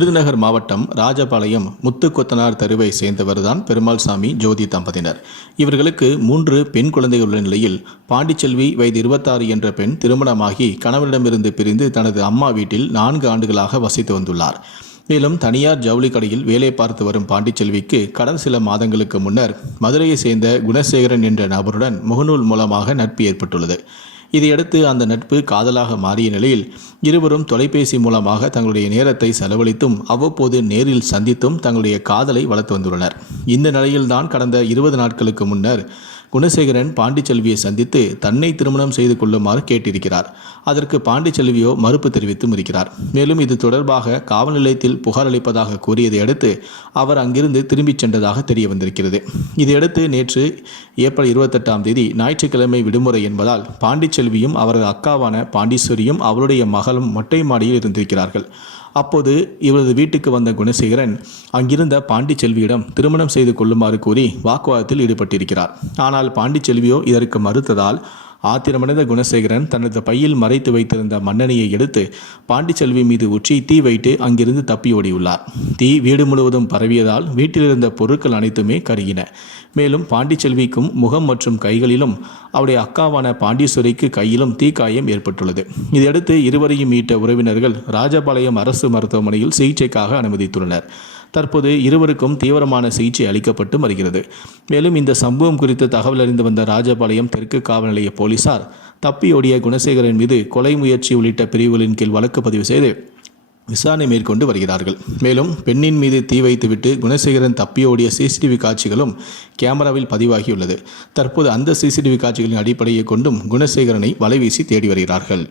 விருதுநகர் மாவட்டம் ராஜபாளையம் முத்துக்கொத்தனார் தெருவை சேர்ந்தவர்தான் பெருமாள் சாமி ஜோதி தம்பதியினர். இவர்களுக்கு மூன்று பெண் குழந்தைகள் உள்ள நிலையில் பாண்டிச்செல்வி வயது இருபத்தாறு என்ற பெண் திருமணமாகி கணவனிடமிருந்து பிரிந்து தனது அம்மா வீட்டில் நான்கு ஆண்டுகளாக வசித்து வந்துள்ளார். மேலும் தனியார் ஜவுளி கடையில் வேலை பார்த்து வரும் பாண்டிச்செல்விக்கு கடந்த சில மாதங்களுக்கு முன்னர் மதுரையை சேர்ந்த குணசேகரன் என்ற நபருடன் முகநூல் மூலமாக நட்பு ஏற்பட்டுள்ளது. இதையடுத்து அந்த நட்பு காதலாக மாறிய நிலையில் இருவரும் தொலைபேசி மூலமாக தங்களுடைய நேரத்தை செலவழித்தும் அவ்வப்போது நேரில் சந்தித்தும் தங்களுடைய காதலை வளர்த்து வந்துள்ளனர். இந்த நிலையில்தான் கடந்த இருபது நாட்களுக்கு முன்னர் குணசேகரன் பாண்டிச்செல்வியை சந்தித்து தன்னை திருமணம் செய்து கொள்ளுமாறு கேட்டிருக்கிறார். அதற்கு பாண்டிச்செல்வியோ மறுப்பு தெரிவித்தும் இருக்கிறார். மேலும் இது தொடர்பாக காவல் நிலையத்தில் புகார் அளிப்பதாக கூறியதை அடுத்து அவர் அங்கிருந்து திரும்பிச் சென்றதாக தெரிய வந்திருக்கிறது. இதையடுத்து நேற்று ஏப்ரல் இருபத்தெட்டாம் தேதி ஞாயிற்றுக்கிழமை விடுமுறை என்பதால் பாண்டிச்செல்வியும் அவரது அக்காவான பாண்டீஸ்வரியும் அவருடைய மகளும் மொட்டை மாடியில் இருந்திருக்கிறார்கள். அப்போது இவரது வீட்டுக்கு வந்த குணசேகரன் அங்கிருந்த பாண்டிச்செல்வியிடம் திருமணம் செய்து கொள்ளுமாறு கூறி வாக்குவாதத்தில் ஈடுபட்டிருக்கிறார். ஆனால் ஆனால் பாண்டிச்செல்வியோ இதற்கு மறுத்ததால் ஆத்திரமடைந்த குணசேகரன் தனது பையில் மறைத்து வைத்திருந்த மண்ணெண்ணெயை எடுத்து பாண்டிச்செல்வி மீது ஊற்றி தீ வைத்து அங்கிருந்து தப்பி ஓடியுள்ளார். தீ வீடு முழுவதும் பரவியதால் வீட்டிலிருந்த பொருட்கள் அனைத்துமே கருகின. மேலும் பாண்டிச்செல்விக்கும் முகம் மற்றும் கைகளிலும் அவருடைய அக்காவான பாண்டீஸ்வரிக்கு கையிலும் தீக்காயம் ஏற்பட்டுள்ளது. இதையடுத்து இருவரையும் மீட்ட உறவினர்கள் ராஜபாளையம் அரசு மருத்துவமனையில் சிகிச்சைக்காக அனுமதித்துள்ளனர். தற்போது இருவருக்கும் தீவிரமான சிகிச்சை அளிக்கப்பட்டு வருகிறது. மேலும் இந்த சம்பவம் குறித்து தகவல் அறிந்து வந்த ராஜபாளையம் தெற்கு காவல் நிலைய போலீசார் தப்பியோடிய குணசேகரன் மீது கொலை முயற்சி உள்ளிட்ட பிரிவுகளின் கீழ் வழக்கு பதிவு செய்து விசாரணை மேற்கொண்டு வருகிறார்கள். மேலும் பெண்ணின் மீது தீ வைத்துவிட்டு குணசேகரன் தப்பியோடிய சிசிடிவி காட்சிகளும் கேமராவில் பதிவாகியுள்ளது. தற்போது அந்த சிசிடிவி காட்சிகளின் அடிப்படையை கொண்டும் குணசேகரனை வலைவீசி தேடி வருகிறார்கள்.